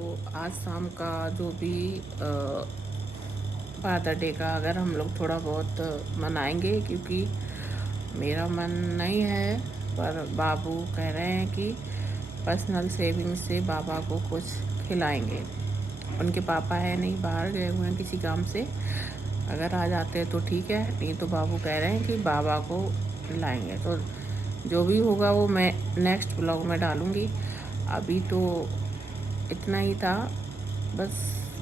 तो आज शाम का जो भी फादर डे का अगर हम लोग थोड़ा बहुत मनाएंगे, क्योंकि मेरा मन नहीं है, पर बाबू कह रहे हैं कि पर्सनल सेविंग से बाबा को कुछ खिलाएंगे। उनके पापा है नहीं, बाहर गए हुए हैं किसी काम से। अगर आ जाते हैं तो ठीक है, नहीं तो बाबू कह रहे हैं कि बाबा को खिलाएंगे। तो जो भी होगा वो मैं नेक्स्ट ब्लॉग में डालूँगी। अभी तो इतना ही था, बस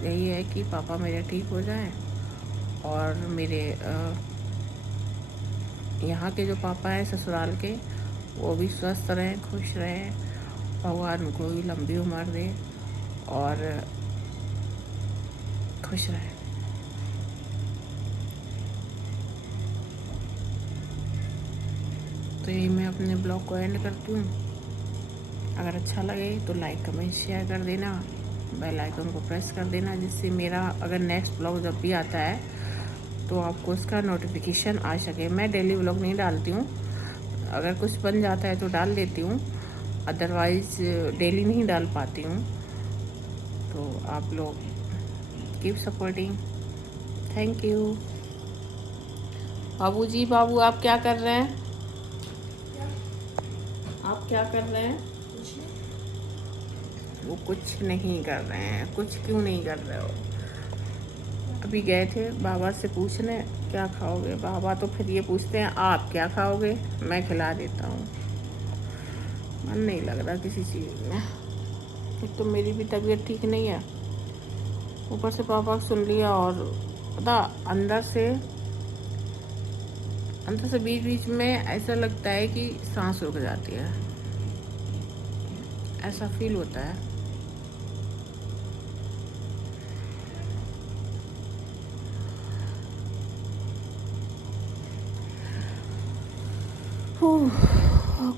यही है कि पापा मेरे ठीक हो जाएं और मेरे यहाँ के जो पापा हैं ससुराल के, वो भी स्वस्थ रहें, खुश रहें। भगवान उनको भी लंबी उम्र दे और खुश रहें। तो यही मैं अपने ब्लॉग को एंड करती हूँ। अगर अच्छा लगे तो लाइक कमेंट शेयर कर देना, बेल आइकन को प्रेस कर देना, जिससे मेरा अगर नेक्स्ट ब्लॉग जब भी आता है तो आपको उसका नोटिफिकेशन आ सके। मैं डेली ब्लॉग नहीं डालती हूँ, अगर कुछ बन जाता है तो डाल देती हूँ, अदरवाइज डेली नहीं डाल पाती हूँ। तो आप लोग कीप सपोर्टिंग। Thank you. बाबूजी, बाबू आप क्या कर रहे हैं? आप क्या कर रहे हैं? वो कुछ नहीं कर रहे हैं। कुछ क्यों नहीं कर रहे हो? अभी गए थे बाबा से पूछने क्या खाओगे। बाबा तो फिर ये पूछते हैं आप क्या खाओगे, मैं खिला देता हूँ। मन नहीं लग रहा किसी चीज़ में। एक तो मेरी भी तबीयत ठीक नहीं है, ऊपर से पापा सुन लिया, और पता अंदर से बीच बीच में ऐसा लगता है कि सांस रुक जाती है, ऐसा फील होता है।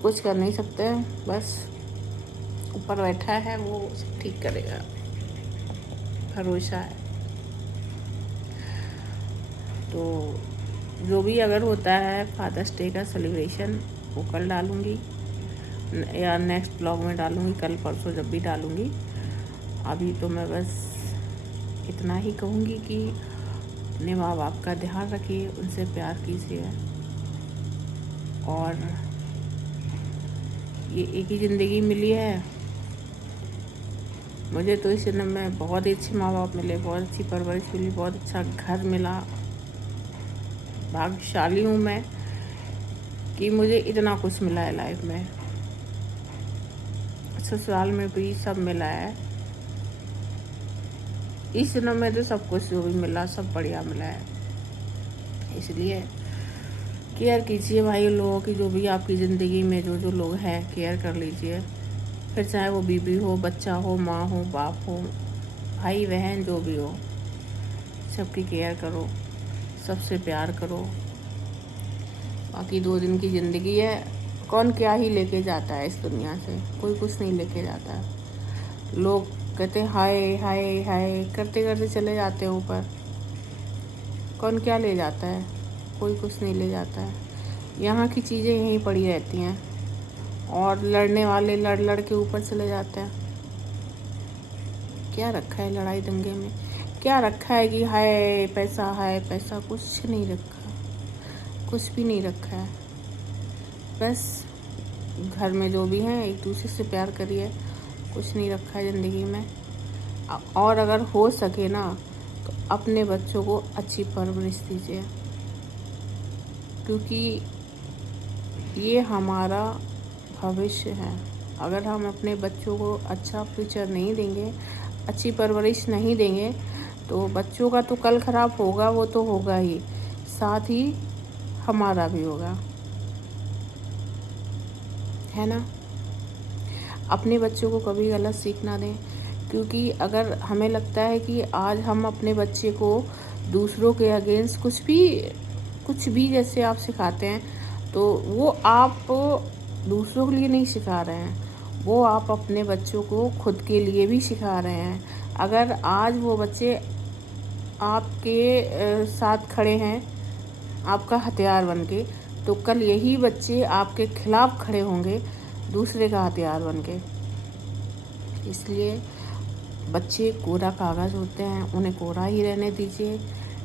कुछ कर नहीं सकते, बस ऊपर बैठा है, वो सब ठीक करेगा, भरोसा है। तो जो भी अगर होता है फादर्स डे का सेलिब्रेशन, वो कल डालूँगी या नेक्स्ट ब्लॉग में डालूँगी, कल परसों जब भी डालूँगी। अभी तो मैं बस इतना ही कहूँगी कि अपने माँ बाप का ध्यान रखिए, उनसे प्यार कीजिए, और ये एक ही ज़िंदगी मिली है। मुझे तो इस जन्म में बहुत ही अच्छे माँ बाप मिले, बहुत अच्छी परवरिश मिली, बहुत अच्छा घर मिला। भाग्यशाली हूँ मैं कि मुझे इतना कुछ मिला है लाइफ में। ससुराल में भी सब मिला है। इस जन्म में तो सब कुछ जो भी मिला सब बढ़िया मिला है। इसलिए केयर कीजिए भाई लोगों की, जो भी आपकी ज़िंदगी में जो जो लोग हैं केयर कर लीजिए। फिर चाहे वो बीबी हो, बच्चा हो, माँ हो, बाप हो, भाई बहन, जो भी हो, सबकी केयर करो, सबसे प्यार करो। बाकी 2 दिन की ज़िंदगी है, कौन क्या ही लेके जाता है इस दुनिया से? कोई कुछ नहीं लेके जाता है। लोग कहते हाय हाय हाय करते करते चले जाते हैं ऊपर। कौन क्या ले जाता है? कोई कुछ नहीं ले जाता है। यहाँ की चीज़ें यहीं पड़ी रहती हैं, और लड़ने वाले लड़ लड़ के ऊपर चले जाते हैं। क्या रखा है लड़ाई दंगे में? क्या रखा है कि हाय पैसा, हाय पैसा? कुछ नहीं रखा, कुछ भी नहीं रखा है। बस घर में जो भी हैं एक दूसरे से प्यार करिए, कुछ नहीं रखा है ज़िंदगी में। और अगर हो सके ना तो अपने बच्चों को अच्छी परवरिश दीजिए, क्योंकि ये हमारा भविष्य है। अगर हम अपने बच्चों को अच्छा फ्यूचर नहीं देंगे, अच्छी परवरिश नहीं देंगे, तो बच्चों का तो कल ख़राब होगा, वो तो होगा ही, साथ ही हमारा भी होगा, है ना। अपने बच्चों को कभी गलत सीख ना दें, क्योंकि अगर हमें लगता है कि आज हम अपने बच्चे को दूसरों के अगेंस्ट कुछ भी जैसे आप सिखाते हैं, तो वो आप दूसरों के लिए नहीं सिखा रहे हैं, वो आप अपने बच्चों को खुद के लिए भी सिखा रहे हैं। अगर आज वो बच्चे आपके साथ खड़े हैं आपका हथियार बन के, तो कल यही बच्चे आपके खिलाफ खड़े होंगे दूसरे का हथियार बन के। इसलिए बच्चे कोरा कागज़ होते हैं, उन्हें कोरा ही रहने दीजिए।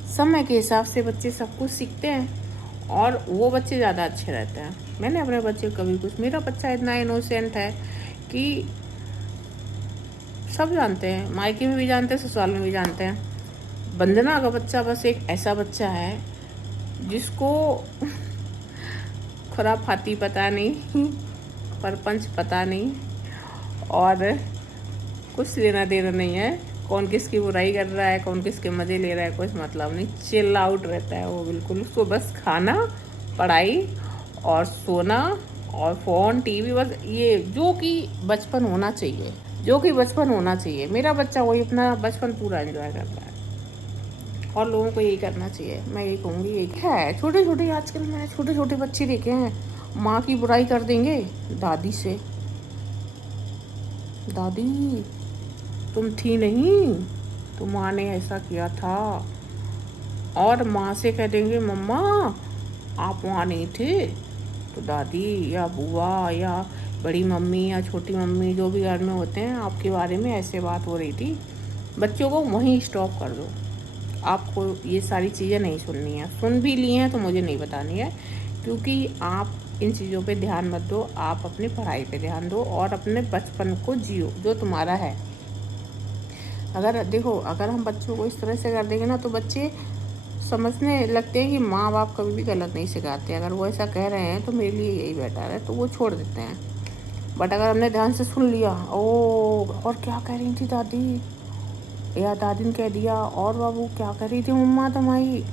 समय के हिसाब से बच्चे सब कुछ सीखते हैं और वो बच्चे ज़्यादा अच्छे रहते हैं। मैंने अपने बच्चे को कभी कुछ, मेरा बच्चा इतना इनोसेंट है कि सब जानते हैं, मायके में भी जानते हैं, ससुराल में भी जानते हैं। वंदना का बच्चा बस एक ऐसा बच्चा है जिसको खुराफाती पता नहीं, परपंच पता नहीं और कुछ लेना देना नहीं है। कौन किसकी बुराई कर रहा है, कौन किसके मज़े ले रहा है, कुछ मतलब नहीं। चिल आउट रहता है वो बिल्कुल। उसको बस खाना, पढ़ाई और सोना और फ़ोन, टीवी, बस ये जो कि बचपन होना चाहिए, जो कि बचपन होना चाहिए। मेरा बच्चा वही अपना बचपन पूरा एंजॉय कर रहा है और लोगों को यही करना चाहिए। मैं यही कहूँगी, यही है। छोटे छोटे आजकल मैंने छोटे छोटे बच्चे देखे हैं, माँ की बुराई कर देंगे दादी से, दादी तुम थी नहीं तो माँ ने ऐसा किया था, और माँ से कह देंगे मम्मा आप वहाँ नहीं थे तो दादी या बुआ या बड़ी मम्मी या छोटी मम्मी जो भी घर में होते हैं आपके बारे में ऐसे बात हो रही थी। बच्चों को वहीं स्टॉप कर दो। आपको ये सारी चीज़ें नहीं सुननी है, सुन भी ली हैं तो मुझे नहीं बतानी है, क्योंकि आप इन चीज़ों पे ध्यान मत दो। आप अपनी पढ़ाई पे ध्यान दो और अपने बचपन को जियो जो तुम्हारा है। अगर देखो, अगर हम बच्चों को इस तरह से कर देंगे ना तो बच्चे समझने लगते हैं कि माँ बाप कभी भी गलत नहीं सिखाते। अगर वो ऐसा कह रहे हैं तो मेरे लिए यही बेटर है, तो वो छोड़ देते हैं। बट अगर हमने ध्यान से सुन लिया, ओ और क्या कह रही थी दादी, या दादी ने कह दिया, और बाबू क्या कह रही थी मम्मा तुम्हारी,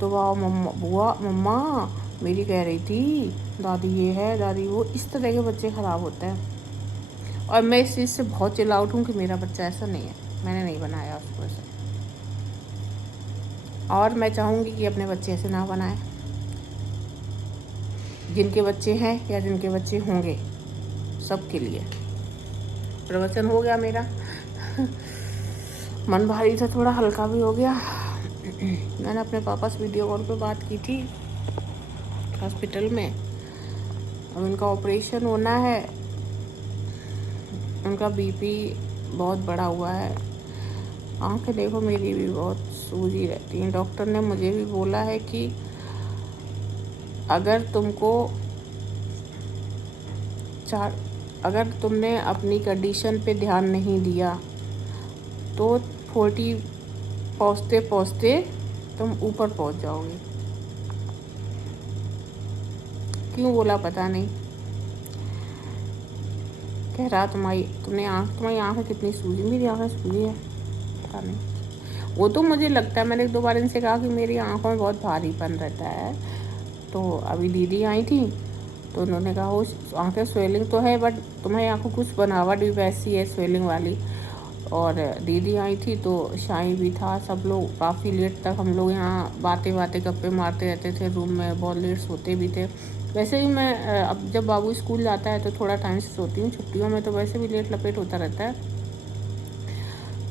तो वाह मम्मा, बुआ मम्मा मेरी कह रही थी दादी ये है दादी वो। इस तरह के बच्चे ख़राब होते हैं। और मैं इस चीज़ से बहुत चिल आउट हूँ कि मेरा बच्चा ऐसा नहीं है, मैंने नहीं बनाया उसको ऐसा, और मैं चाहूँगी कि अपने बच्चे ऐसे ना बनाएं। जिनके बच्चे हैं या जिनके बच्चे होंगे, सबके लिए प्रवचन हो गया मेरा। मन भारी था, थोड़ा हल्का भी हो गया। मैंने अपने पापा से वीडियो कॉल पे बात की थी हॉस्पिटल में। अब उनका ऑपरेशन होना है, उनका बीपी बहुत बड़ा हुआ है। आंखें देखो मेरी भी बहुत सूजी रहती हैं। डॉक्टर ने मुझे भी बोला है कि अगर तुमने अपनी कंडीशन पे ध्यान नहीं दिया तो 40 पहुँचते पहुँचते तुम ऊपर पहुँच जाओगे। क्यों बोला पता नहीं, कह रहा तुम्हारी आँखें कितनी सूजी, मेरी आँखें सूजी है पता नहीं। वो तो मुझे लगता है, मैंने 1-2 बार इनसे कहा कि मेरी आँखों में बहुत भारीपन रहता है। तो अभी दीदी आई थी तो उन्होंने कहा वो आँखें स्वेलिंग तो है बट तुम्हारी आँखों कुछ बनावट भी वैसी है स्वेलिंग वाली। और दीदी आई थी तो शाही भी था, सब लोग काफ़ी लेट तक हम लोग यहाँ बातें गप्पे मारते रहते थे रूम में, बहुत लेट सोते भी थे। वैसे ही मैं अब जब बाबू स्कूल जाता है तो थोड़ा टाइम से सोती हूँ, छुट्टियों में तो वैसे भी लेट लपेट होता रहता है।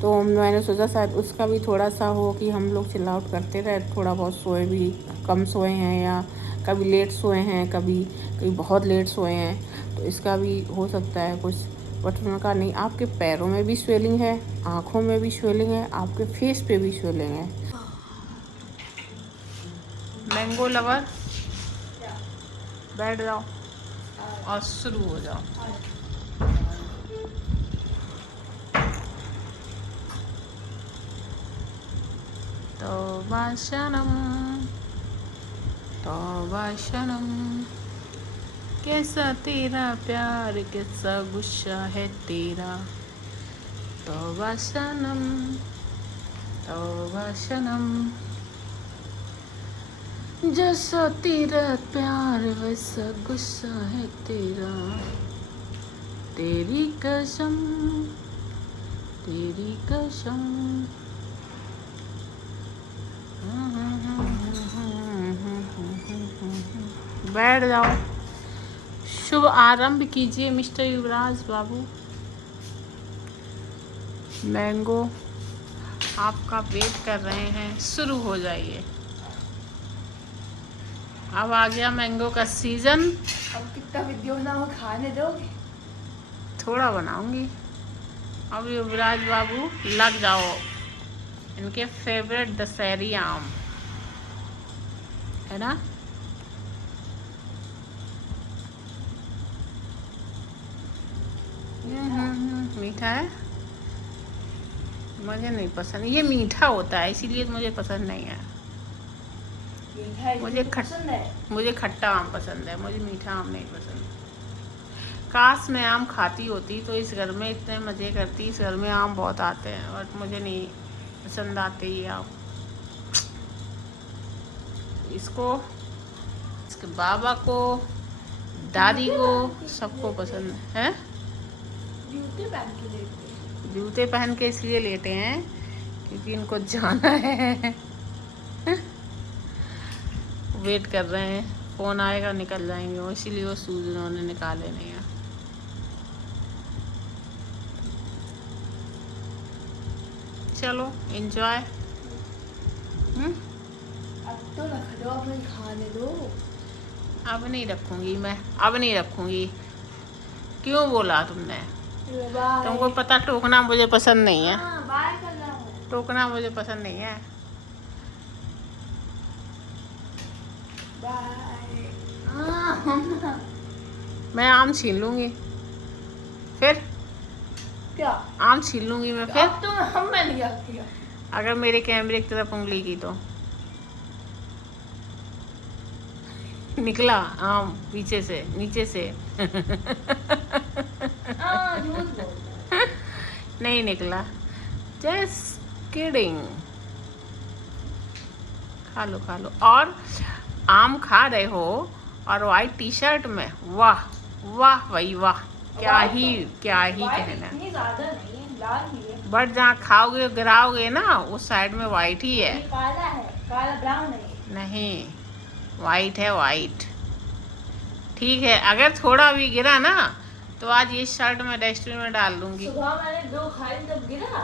तो मैंने सोचा शायद उसका भी थोड़ा सा हो कि हम लोग चिल आउट करते रहे, थोड़ा बहुत सोए भी, कम सोए हैं या कभी लेट सोए हैं, कभी बहुत लेट सोए हैं, तो इसका भी हो सकता है कुछ। बट उन्होंने कहा नहीं, आपके पैरों में भी स्वेलिंग है, आँखों में भी स्वेलिंग है, आपके फेस पे भी स्वेलिंग है। मैंगो लवर बैठ जाओ और शुरू हो जाओ। तौबा सनम कैसा तेरा प्यार, कैसा गुस्सा है तेरा। तौबा सनम जैसा तेरा प्यार वैसा गुस्सा है तेरा। तेरी कसम तेरी कसम। बैठ जाओ, शुभ आरंभ कीजिए मिस्टर युवराज बाबू। मैंगो आपका वेट कर रहे हैं, शुरू हो जाइए। अब आ गया मैंगो का सीजन। अब कितना वीडियो बनाओ, खाने दोगे? थोड़ा बनाऊंगी, अब युवराज बाबू लग जाओ, इनके फेवरेट दशहरी आम है ना। मीठा है, मुझे नहीं पसंद, ये मीठा होता है इसीलिए मुझे पसंद नहीं है। मुझे खट्टा आम पसंद है, मुझे मीठा आम नहीं पसंद। काश मैं आम खाती होती तो इस घर में इतने मज़े करती, इस घर में आम बहुत आते हैं बट मुझे नहीं पसंद आते ये आम। इसको, इसके बाबा को, दादी को, सबको पसंद है। जूते पहन के इसलिए लेटे हैं क्योंकि इनको जाना है। वेट कर रहे हैं, फ़ोन आएगा निकल जाएंगे वो, इसीलिए वो शूज उन्होंने निकाले नहीं है। चलो एंजॉय। अब तो रख दो, अब खाने दो। अब नहीं रखूंगी मैं, अब नहीं रखूंगी। क्यों बोला तुमने? तुमको पता टोकना मुझे पसंद नहीं है। बाय कर रहा हूं। टोकना मुझे पसंद नहीं है। बाय। मैं आम छीन लूंगी फिर, क्या आम छीन लूंगी मैं फिर। अब तो हम मैंने क्या किया? अगर मेरे कैमरे की तरफ उंगली की तो निकला आम पीछे से, नीचे से। झूठ बोल। नहीं निकला, जस्ट किडिंग। खा लो खा लो। और आम खा रहे हो और वाइट टी शर्ट में, वाह वाह भाई वाह, क्या ही कहना। इतनी ज्यादा नहीं है, लाल ही है। बट जहाँ खाओगे गिराओगे ना उस साइड में वाइट ही है। ये काला है, काला ब्राउन है। नहीं, वाइट है, वाइट। ठीक है, अगर थोड़ा भी गिरा ना तो आज ये शर्ट मैं डस्टबिन में डाल दूंगी। सुबह मैंने 2 खाई तब गिरा।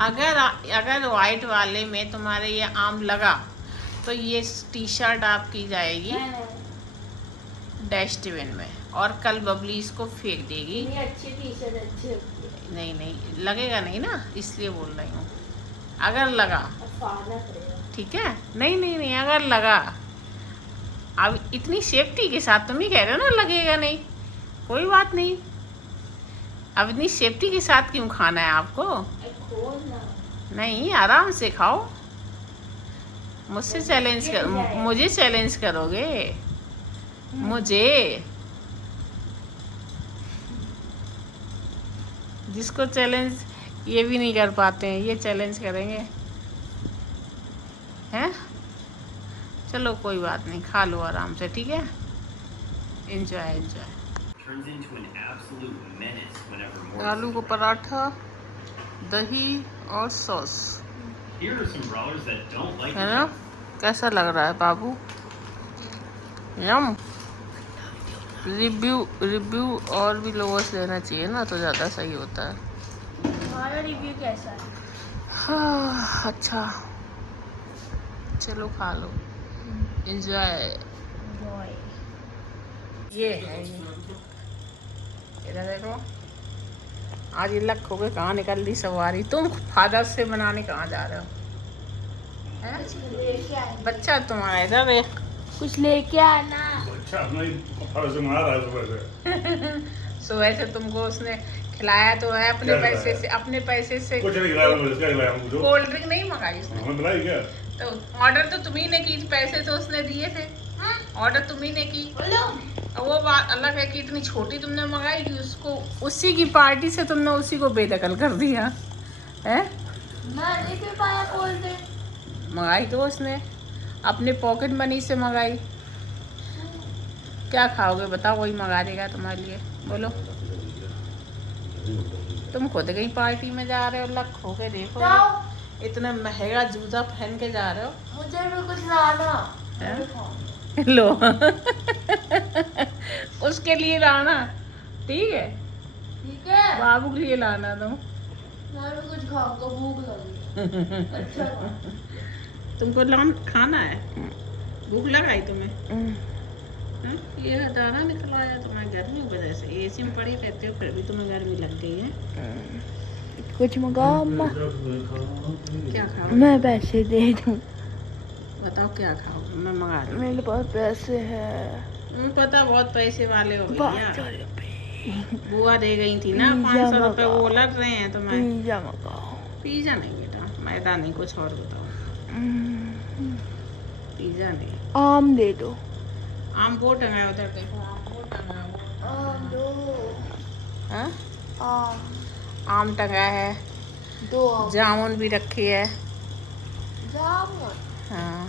अगर वाइट वाले में तुम्हारे ये आम लगा तो ये टी शर्ट आपकी जाएगी डस्टबिन में और कल बबली इसको फेंक देगी। अच्छी टी शर्ट अच्छी होती है। नहीं लगेगा नहीं ना, इसलिए बोल रही हूँ। अगर लगा ठीक है, नहीं अगर लगा, अब इतनी सेफ्टी के साथ तुम ही कह रहे हो ना लगेगा नहीं, कोई बात नहीं। अब इतनी सेफ्टी के साथ क्यों खाना है आपको? नहीं, आराम से खाओ। मुझसे चैलेंज कर, मुझे चैलेंज करोगे? मुझे, जिसको चैलेंज ये भी नहीं कर पाते हैं ये चैलेंज करेंगे हैं? चलो कोई बात नहीं, खा लो आराम से, ठीक है। एंजॉय। आलू को पराठा, दही और सॉस है ना। कैसा लग रहा है बाबू? यम। रिव्यू और भी लोगों से लेना चाहिए ना तो ज़्यादा सही होता है। तुम्हारा रिव्यू कैसा है? हाँ, अच्छा, चलो खा लो, एंजॉय। ये है, इधर देखो, आज ये लक हो गए, कहाँ निकल दी सवारी। तुम फादर्स से बनाने कहाँ जा रहे हो? बच्चा तुम्हारा इधर है, कुछ लेके आना। सुबह से तुमको उसने खिलाया तो है अपने पैसे से, अपने पैसे से। कुछ नहीं खिलाया मुझे, कोल्ड ड्रिंक नहीं मंगाई उसने? क्या? तो ऑर्डर तो तुम्ही ने की, पैसे तो उसने दिए थे। ऑर्डर तुम्ही ने की। वो बात अलग है कि इतनी छोटी तुमने मंगाई कि उसको, उसी की पार्टी से तुमने उसी को बेदखल कर दिया है। मैं नहीं पी पाया कोल्ड ड्रिंक। मंगाई तो उसने अपने पॉकेट मनी से मंगाई। क्या खाओगे बताओ, वही मंगा देगा तुम्हारे लिए, बोलो। तुम खुद कहीं पार्टी में जा रहे हो, लक हो के देखो, इतना महंगा जूता पहन के जा रहे हो। मुझे भी कुछ लाना लो। उसके लिए लाना, ठीक है, ठीक है। बाबू के लिए लाना तुम। मैं भी कुछ खाऊंगा, भूख लगी। अच्छा तुमको खाना है, भूख लगाई तुम्हें? ये दाना निकला है तुम्हारे गर्मी की वजह से, एसी में पड़ी रहते हो फिर भी तुम्हें गर्मी लग गई है। कुछ मंगाओ अम्मा। क्या खाओ? मैं पैसे दे दूँ? बताओ क्या खाओ, मैं मंगा दूँ। मेरे पास पैसे हैं पता बहुत पैसे वाले हो भैया। 500 रुपये। बुआ दे गई थी ना पिज़्ज़ा 500 रुपये, वो मंगाओ। उलट रहे हैं तो मैं। पिज़्ज़ा मंगाओ। पिज़्ज़ा नहीं बेटा, मैदा नहीं, कुछ और बताओ। पिज़्ज़ा नहीं। आम दे दो। आम वो टंगा है उधर, देखो आम वो टंगा है वो। आम दो। हाँ? आम आम टंगा है, 2 आम। जामुन भी रखी है। जामुन। हाँ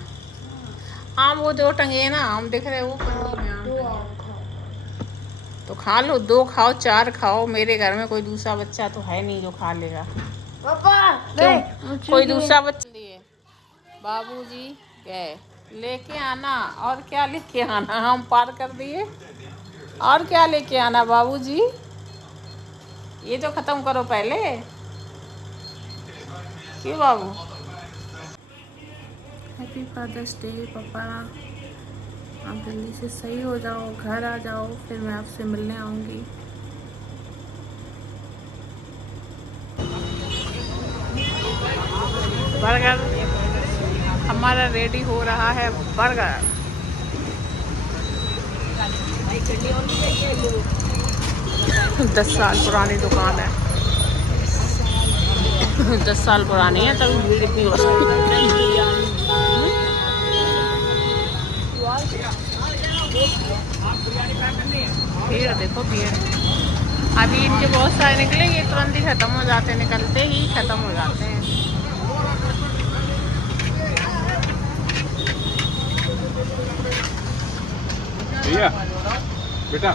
आम वो जो टंगे है ना, आम दिख रहे हैं वो पन्नी में आम 2 टंगे आम हैं। खाओ। तो खा लो, 2 खाओ 4 खाओ, मेरे घर में कोई दूसरा बच्चा तो है नहीं जो खा लेगा। पापा क्यों? मुझे कोई दे। दूसरा बच्चा लिए बाबूजी गए लेके आना, और क्या लेके आना, हम पार कर दिए, और क्या लेके आना बाबूजी, ये तो खत्म करो पहले। क्यों बाबू? हैप्पी फादर्स डे पापा, आप जल्दी से सही हो जाओ, घर आ जाओ, फिर मैं आपसे मिलने आऊँगी। बर्गर हमारा रेडी हो रहा है, बर्गर। 10 साल पुरानी दुकान है। 10 साल पुरानी है, तभी भीड़ इतनी हो सकती है। भीड़ देखो भीड़, अभी इनके बहुत सारे निकले, ये तुरंत ही खत्म हो जाते हैं, निकलते ही खत्म हो जाते हैं। भैया बेटा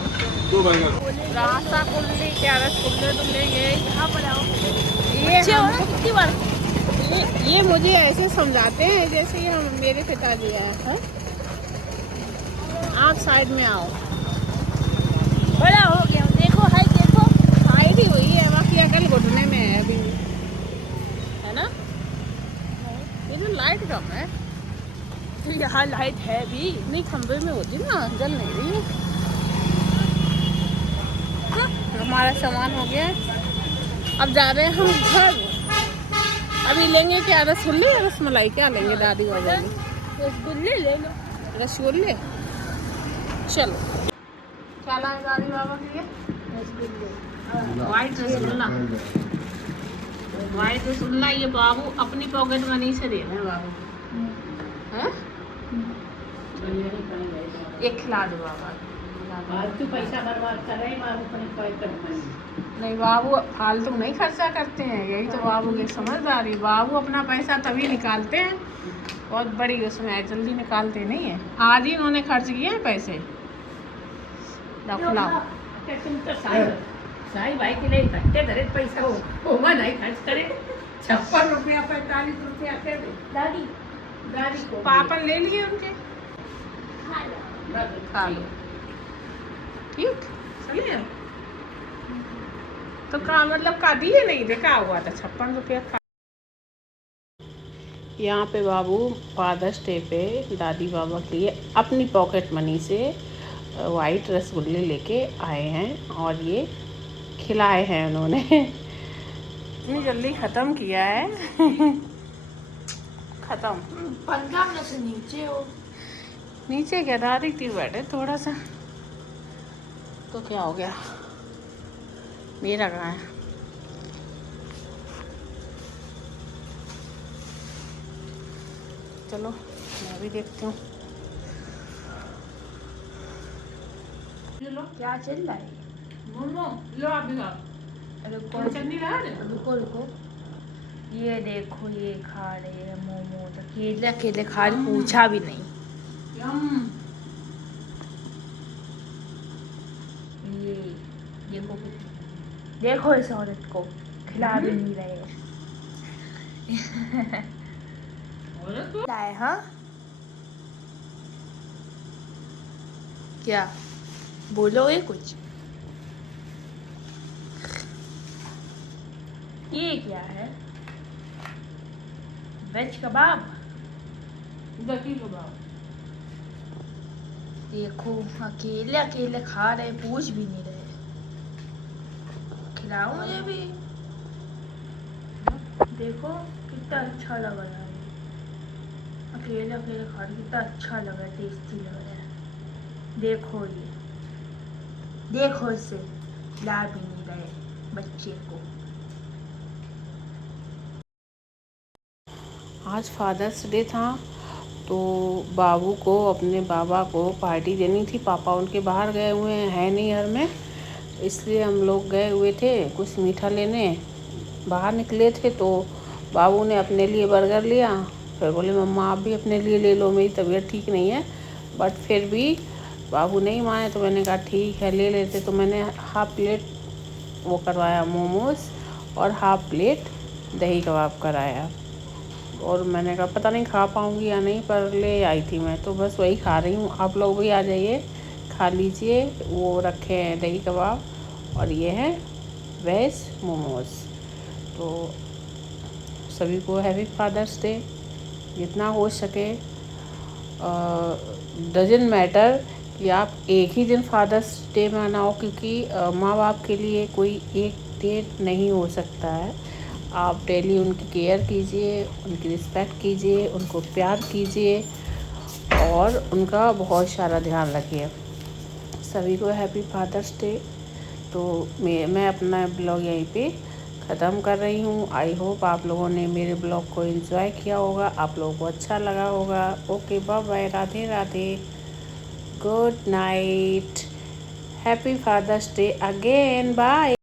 2 बर्गर। रसगुल्ले क्या रसगुल्ले तुमने ये कितनी बार? ये मुझे ऐसे समझाते हैं जैसे ये हम मेरे पिताजी हैं। आप साइड में आओ। बड़ा हो गया देखो, हाय देखो। साइड ही हुई है, बाकी अकल घुटने में है अभी, है ना? ये तो लाइट कम है। यहाँ लाइट है भी। नहीं खंबे में होती ना, जल नहीं रही है। हमारा सामान हो गया, अब जा रहे हैं हम घर। अभी लेंगे क्या, रसगुल्ले या रसमलाई, क्या लेंगे दादी बाबा ने? रसगुल्ले ले लो। रसगुल्ले चलो। क्या लाए दादी बाबा के लिए? रसगुल्ले। वाइट रसगुल्ला। वाइट रसगुल्ला ये बाबू अपनी पॉकेट मनी से दे रहे हैं बाबू। हैं? एक खिला दो बाबा। फालतू पैसा बर्बाद कर रहे हैं बाबू, अपने पॉकेट मनी। नहीं बाबू फालतू नहीं खर्चा करते हैं, यही तो बाबू की समझदारी। बाबू अपना पैसा तभी निकालते हैं, बहुत बड़ी उसमें है, जल्दी निकालते नहीं है। आज ही उन्होंने खर्च किए हैं पैसे। खिलाओ। क्या तुम तो साई भाई के लिए इकट्ठे धरे पैसा हो मैं नहीं खर्च करे। 56 रुपया 45 रुपया के दादी दादी को पापा ले लिए उनके, खा लो। ठीक चलिए। तो का मतलब का दिए नहीं, देखा हुआ था 56 रुपया का। यहाँ पे बाबू फादर्स डे पे दादी बाबा के लिए अपनी पॉकेट मनी से वाइट रसगुल्ले लेके आए हैं, और ये खिलाए हैं उन्होंने। इतनी जल्दी ख़त्म किया है। ख़त्म। 15 मिनट से नीचे हो। नीचे क्या, दादी थी बैठे थोड़ा सा, तो क्या हो गया, मेरा कहाँ है? चलो मैं भी देखती हूँ। लो क्या चल रहा है? मोमो लो, आप भी खाओ। रुको चटनी लगा दे। रुको रुको, ये देखो ये खा रहे हैं मोमो, तो केले अकेले खा रहे, पूछा भी नहीं। यम। ये देखो देखो इस औरत को खिला भी नहीं रहे। लाए हाँ? क्या बोलोगे कुछ? ये क्या है? वेज कबाब। दही कबाब। देखो अकेले अकेले खा रहे, पूछ भी नहीं रहे। खिलाओ मुझे भी। देखो कितना अच्छा लग रहा है, अकेले अकेले खा रही, कितना अच्छा लग रहा है, टेस्टी लग रहा है। देखो ये, देखो इसे ला भी नहीं रहे बच्चे को। आज फादर्स डे था तो बाबू को, अपने बाबा को पार्टी देनी थी। पापा उनके बाहर गए हुए हैं, है नहीं घर में, इसलिए हम लोग गए हुए थे कुछ मीठा लेने। बाहर निकले थे तो बाबू ने अपने लिए बर्गर लिया, फिर बोले मम्मा आप भी अपने लिए ले लो, मेरी तबीयत ठीक नहीं है। बट फिर भी बाबू नहीं माने तो मैंने कहा ठीक है ले लेते। तो मैंने हाफ प्लेट वो करवाया मोमोज़ और हाफ प्लेट दही कबाब कराया। और मैंने कहा पता नहीं खा पाऊँगी या नहीं, पर ले आई थी मैं, तो बस वही खा रही हूँ। आप लोग भी आ जाइए, खा लीजिए। वो रखे हैं दही कबाब और ये है वेज मोमोज़। तो सभी को हैप्पी फादर्स डे। जितना हो सके, डजंट मैटर कि आप एक ही दिन फादर्स डे मनाओ, क्योंकि माँ बाप के लिए कोई एक डेट नहीं हो सकता है। आप डेली उनकी केयर कीजिए, उनकी रिस्पेक्ट कीजिए, उनको प्यार कीजिए और उनका बहुत सारा ध्यान रखिए। सभी को हैप्पी फादर्स डे। तो मैं अपना ब्लॉग यहीं पे ख़त्म कर रही हूँ। आई होप आप लोगों ने मेरे ब्लॉग को एंजॉय किया होगा, आप लोगों को अच्छा लगा होगा। Okay bye bye, Radhe Radhe, good night, happy Father's Day again, bye.